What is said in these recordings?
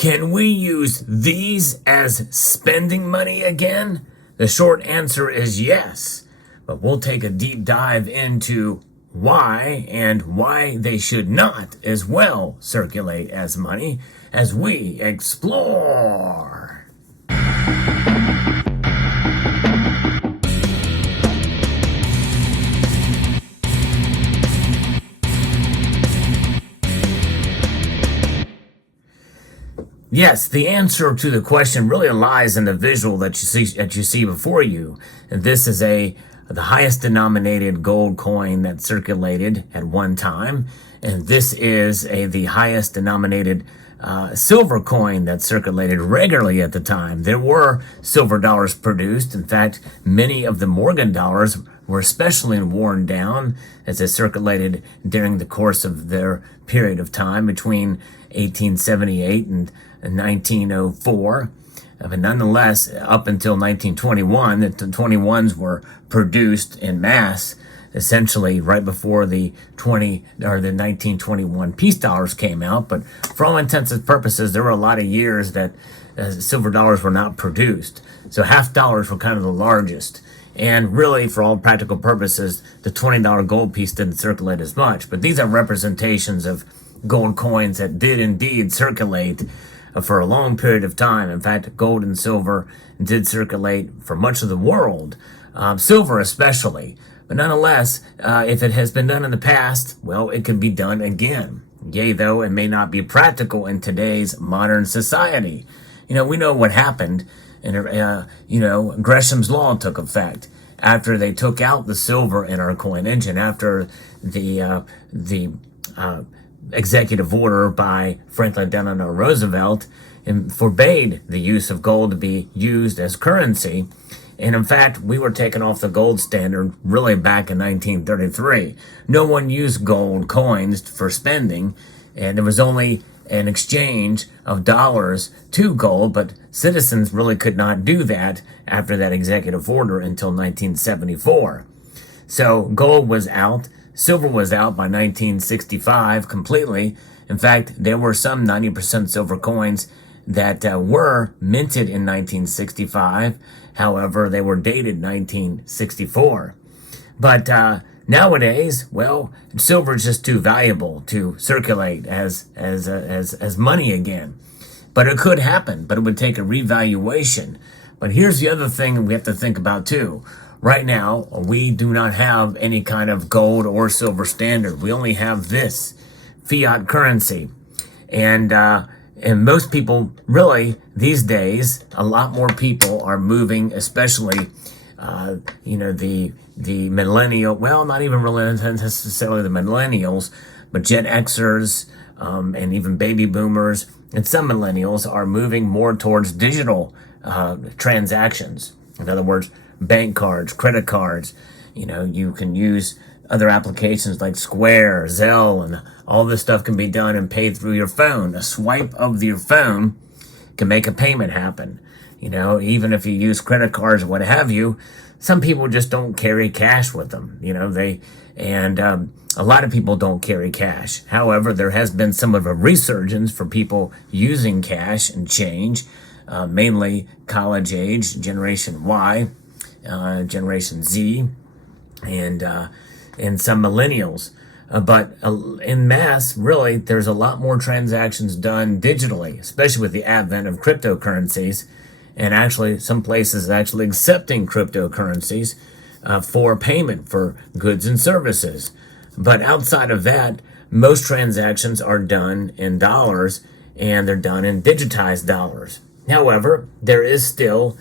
Can we use these as spending money again? The short answer is yes, but we'll take a deep dive into why and why they should not as well circulate as money as we explore. Yes, the answer to the question really lies in the visual that you see before you. And this is the highest denominated gold coin that circulated at one time, and this is the highest denominated silver coin that circulated regularly at the time. There were silver dollars produced. In fact, many of the Morgan dollars were especially worn down as they circulated during the course of their period of time between 1878 and 1904. But nonetheless, up until 1921, the 21s were produced in mass, essentially right before the 1921 peace dollars came out. But for all intents and purposes, there were a lot of years that silver dollars were not produced. So half dollars were kind of the largest. And really, for all practical purposes, the $20 gold piece didn't circulate as much. But these are representations of gold coins that did indeed circulate for a long period of time. In fact, gold and silver did circulate for much of the world, silver especially. But nonetheless, if it has been done in the past, well, it can be done again. Yea, though it may not be practical in today's modern society. We know what happened, and Gresham's Law took effect after they took out the silver in our coinage, and after the executive order by Franklin Delano Roosevelt forbade the use of gold to be used as currency. And in fact, we were taken off the gold standard really back in 1933. No one used gold coins for spending, and there was only an exchange of dollars to gold, but citizens really could not do that after that executive order until 1974. So gold was out. Silver was out by 1965 completely. In fact, there were some 90% silver coins that were minted in 1965. However, they were dated 1964. But nowadays, well, silver is just too valuable to circulate as money again. But it could happen, but it would take a revaluation. But here's the other thing we have to think about too. Right now, we do not have any kind of gold or silver standard. We only have this fiat currency. And most people, really, these days, a lot more people are moving, especially, the millennial, well, not even really necessarily the millennials, but Gen Xers, and even baby boomers, and some millennials are moving more towards digital transactions. In other words, bank cards, credit cards. You can use other applications like Square, Zelle, and all this stuff can be done and paid through your phone. A swipe of your phone can make a payment happen. Even if you use credit cards or what have you, some people just don't carry cash with them. A lot of people don't carry cash. However, there has been some of a resurgence for people using cash and change, mainly college age, Generation Y, Generation Z, and some millennials. But in mass, really, there's a lot more transactions done digitally, especially with the advent of cryptocurrencies, and actually some places actually accepting cryptocurrencies for payment for goods and services. But outside of that, most transactions are done in dollars, and they're done in digitized dollars. However, there is still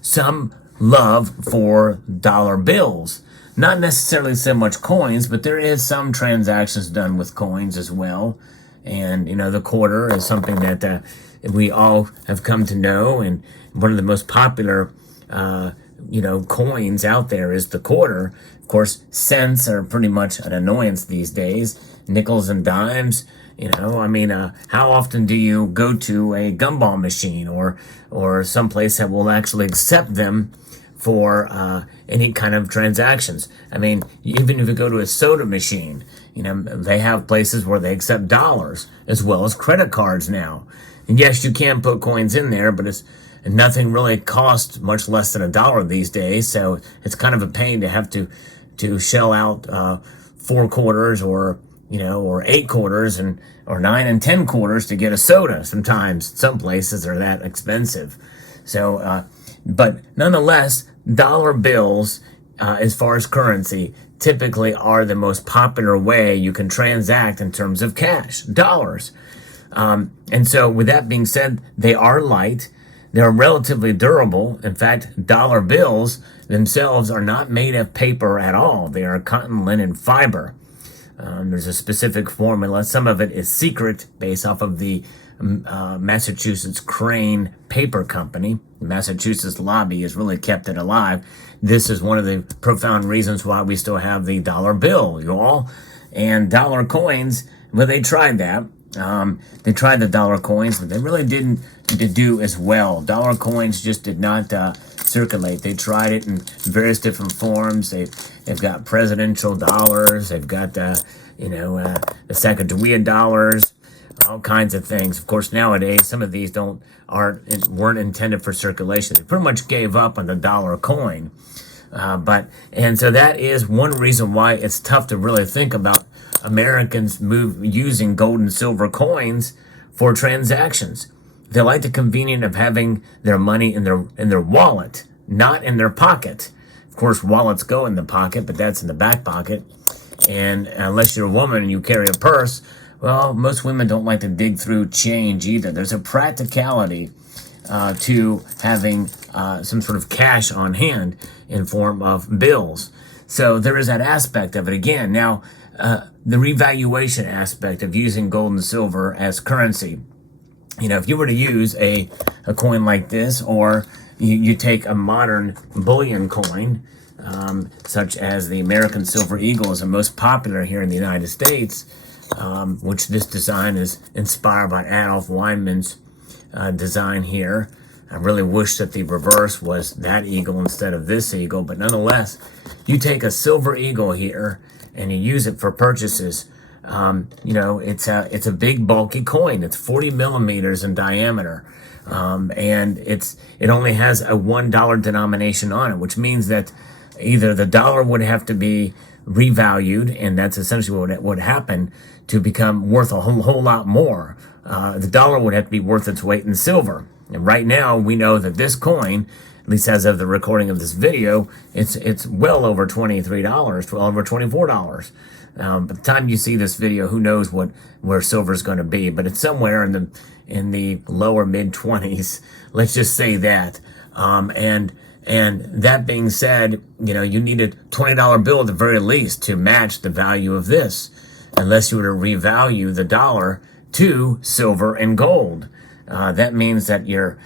some love for dollar bills. Not necessarily so much coins, but there is some transactions done with coins as well. And, the quarter is something that we all have come to know. And one of the most popular, coins out there is the quarter. Of course, cents are pretty much an annoyance these days. Nickels and dimes. How often do you go to a gumball machine or someplace that will actually accept them for any kind of transactions? Even if you go to a soda machine, they have places where they accept dollars as well as credit cards now. And yes, you can put coins in there, but nothing really costs much less than $1 these days. So it's kind of a pain to have to shell out 4 quarters or 8 quarters or 9 and 10 quarters to get a soda. Sometimes some places are that expensive. So, but nonetheless, dollar bills, as far as currency, typically are the most popular way you can transact in terms of cash, dollars. And so with that being said, they are light. They're relatively durable. In fact, dollar bills themselves are not made of paper at all. They are cotton linen fiber. There's a specific formula. Some of it is secret based off of the Massachusetts Crane Paper Company. The Massachusetts lobby has really kept it alive. This is one of the profound reasons why we still have the dollar bill, you all. And dollar coins, well, they tried that. They tried the dollar coins, but they really didn't do as well. Dollar coins just did not circulate. They tried it in various different forms. They've got presidential dollars. They've got the Sacagawea dollars, all kinds of things. Of course, nowadays some of these weren't intended for circulation. They pretty much gave up on the dollar coin. And so that is one reason why it's tough to really think about Americans using gold and silver coins for transactions. They like the convenience of having their money in their wallet, not in their pocket. Of course, wallets go in the pocket, but that's in the back pocket. And unless you're a woman and you carry a purse, well, most women don't like to dig through change either. There's a practicality to having some sort of cash on hand in form of bills. So there is that aspect of it again. Now, the revaluation aspect of using gold and silver as currency. If you were to use a coin like this, or you take a modern bullion coin, such as the American Silver Eagle is the most popular here in the United States, which this design is inspired by Adolf Weinmann's design here. I really wish that the reverse was that eagle instead of this eagle, but nonetheless, you take a silver eagle here and you use it for purchases. It's a big bulky coin. It's 40 millimeters in diameter. And it only has a $1 denomination on it, which means that either the dollar would have to be revalued, and that's essentially what would happen to become worth a whole lot more. The dollar would have to be worth its weight in silver. And right now, we know that this coin, at least as of the recording of this video, it's well over $23, well over $24. By the time you see this video, who knows where silver is going to be? But it's somewhere in the lower mid 20s. Let's just say that. And that being said, you need a $20 bill at the very least to match the value of this, unless you were to revalue the dollar to silver and gold. That means that your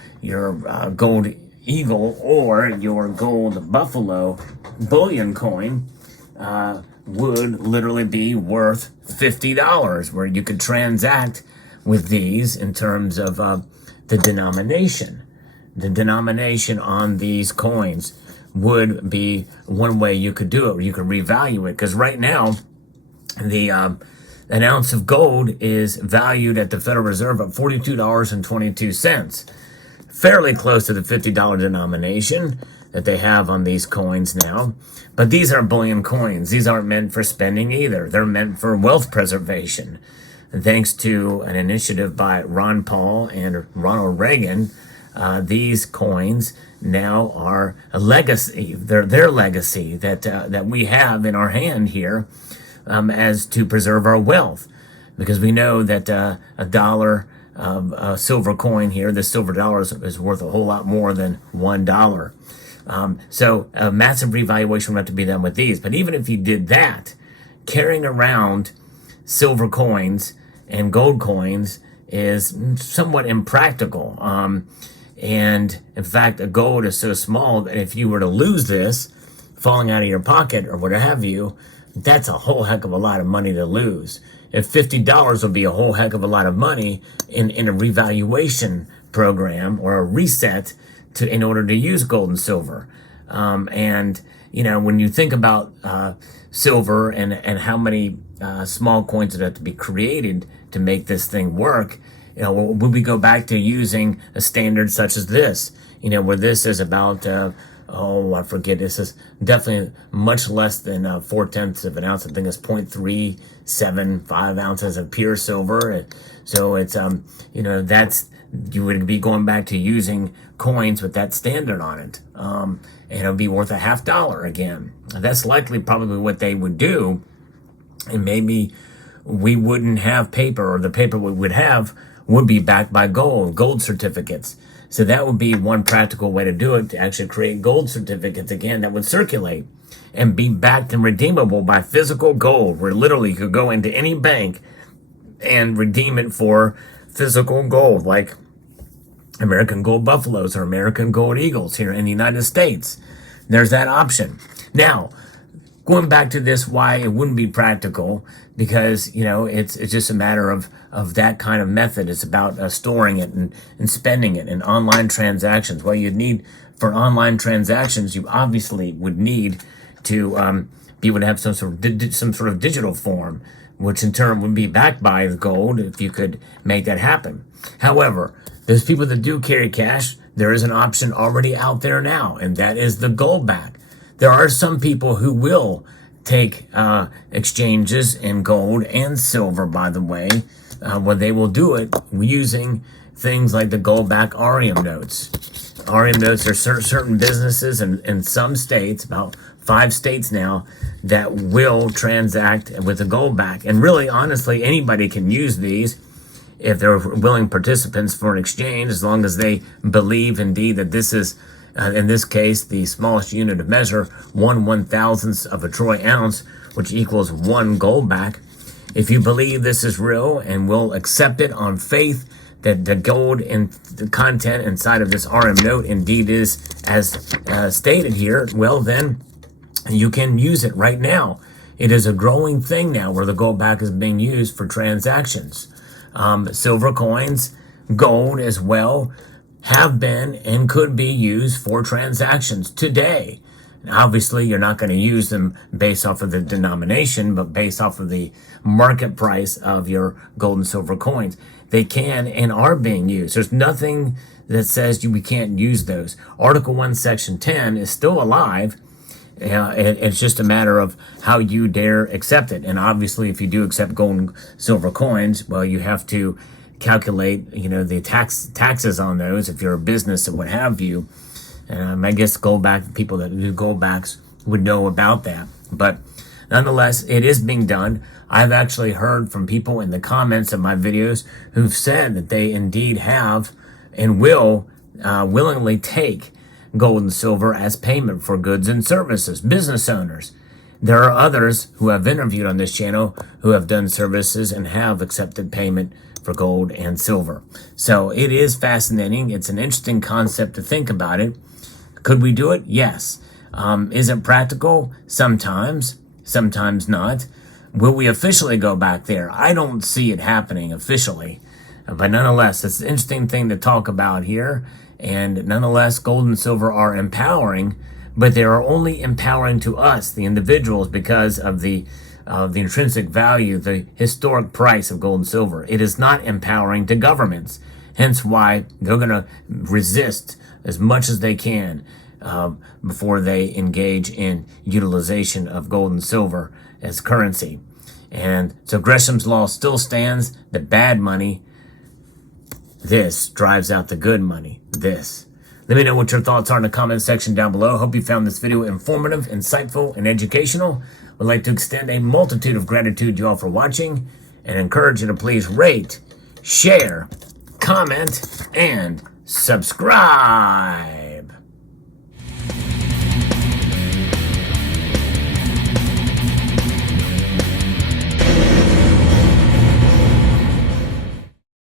gold eagle or your gold buffalo bullion coin would literally be worth $50, where you could transact with these in terms of the denomination. The denomination on these coins would be one way you could do it, or you could revalue it. Because right now, an ounce of gold is valued at the Federal Reserve at $42.22, fairly close to the $50 denomination that they have on these coins now. But these are bullion coins. These aren't meant for spending either. They're meant for wealth preservation. And thanks to an initiative by Ron Paul and Ronald Reagan, these coins now are a legacy. They're their legacy that we have in our hand here, as to preserve our wealth, because we know that a dollar of silver coin here, the silver dollar is worth a whole lot more than $1. So a massive revaluation would have to be done with these. But even if you did that, carrying around silver coins and gold coins is somewhat impractical. And in fact, a gold is so small that if you were to lose this falling out of your pocket or what have you, that's a whole heck of a lot of money to lose. If $50 would be a whole heck of a lot of money in a revaluation program or a reset in order to use gold and silver. And when you think about silver and how many small coins would have to be created to make this thing work, would we go back to using a standard such as this? Where this is about, I forget, this is definitely much less than 4/10 of an ounce. I think it's 0.375 ounces of pure silver. So it's, that's, you would be going back to using coins with that standard on it. And it'll be worth a $50 again. That's likely probably what they would do. And maybe we wouldn't have paper, or the paper we would have would be backed by gold certificates. So that would be one practical way to do it, to actually create gold certificates again that would circulate and be backed and redeemable by physical gold, where literally you could go into any bank and redeem it for physical gold, like American Gold Buffaloes or American Gold Eagles here in the United States. There's that option. Now, going back to this, why it wouldn't be practical, because, it's just a matter of that kind of method. It's about storing it and spending it in online transactions. Well, you'd need, for online transactions, you obviously would need to be able to have some sort of digital form, which in turn would be backed by the gold if you could make that happen. However, there's people that do carry cash. There is an option already out there now, and that is the gold back. There are some people who will take exchanges in gold and silver, by the way, where they will do it using things like the gold back Arium notes. Arium notes are certain businesses in some states, about 5 states now, that will transact with the gold back. And really, honestly, anybody can use these if they're willing participants for an exchange, as long as they believe indeed that this is, in this case, the smallest unit of measure, 1/1000th of a troy ounce, which equals 1 gold back. If you believe this is real and will accept it on faith that the gold and the content inside of this Arium note indeed is as stated here, well, then you can use it right now. It is a growing thing now where the gold back is being used for transactions. Silver coins, gold as well, have been and could be used for transactions today. And obviously, you're not going to use them based off of the denomination, but based off of the market price of your gold and silver coins. They can and are being used. There's nothing that says we can't use those. Article 1, Section 10 is still alive. It's just a matter of how you dare accept it. And obviously, if you do accept gold and silver coins, well, you have to calculate, the taxes on those if you're a business and what have you. I guess people that do gold backs would know about that. But nonetheless, it is being done. I've actually heard from people in the comments of my videos who've said that they indeed have and will willingly take gold and silver as payment for goods and services, business owners. There are others who I've interviewed on this channel who have done services and have accepted payment for gold and silver. So it is fascinating. It's an interesting concept to think about it. Could we do it? Yes. Is it practical? Sometimes not. Will we officially go back there? I don't see it happening officially. But nonetheless, it's an interesting thing to talk about here. And nonetheless, gold and silver are empowering, but they are only empowering to us, the individuals, because of the intrinsic value, the historic price of gold and silver. It is not empowering to governments. Hence why they're going to resist as much as they can before they engage in utilization of gold and silver as currency. And so Gresham's law still stands. The bad money, this drives out the good money. This. Let me know what your thoughts are in the comment section down below. Hope you found this video informative, insightful, and educational. Would like to extend a multitude of gratitude to you all for watching and encourage you to please rate, share, comment, and subscribe.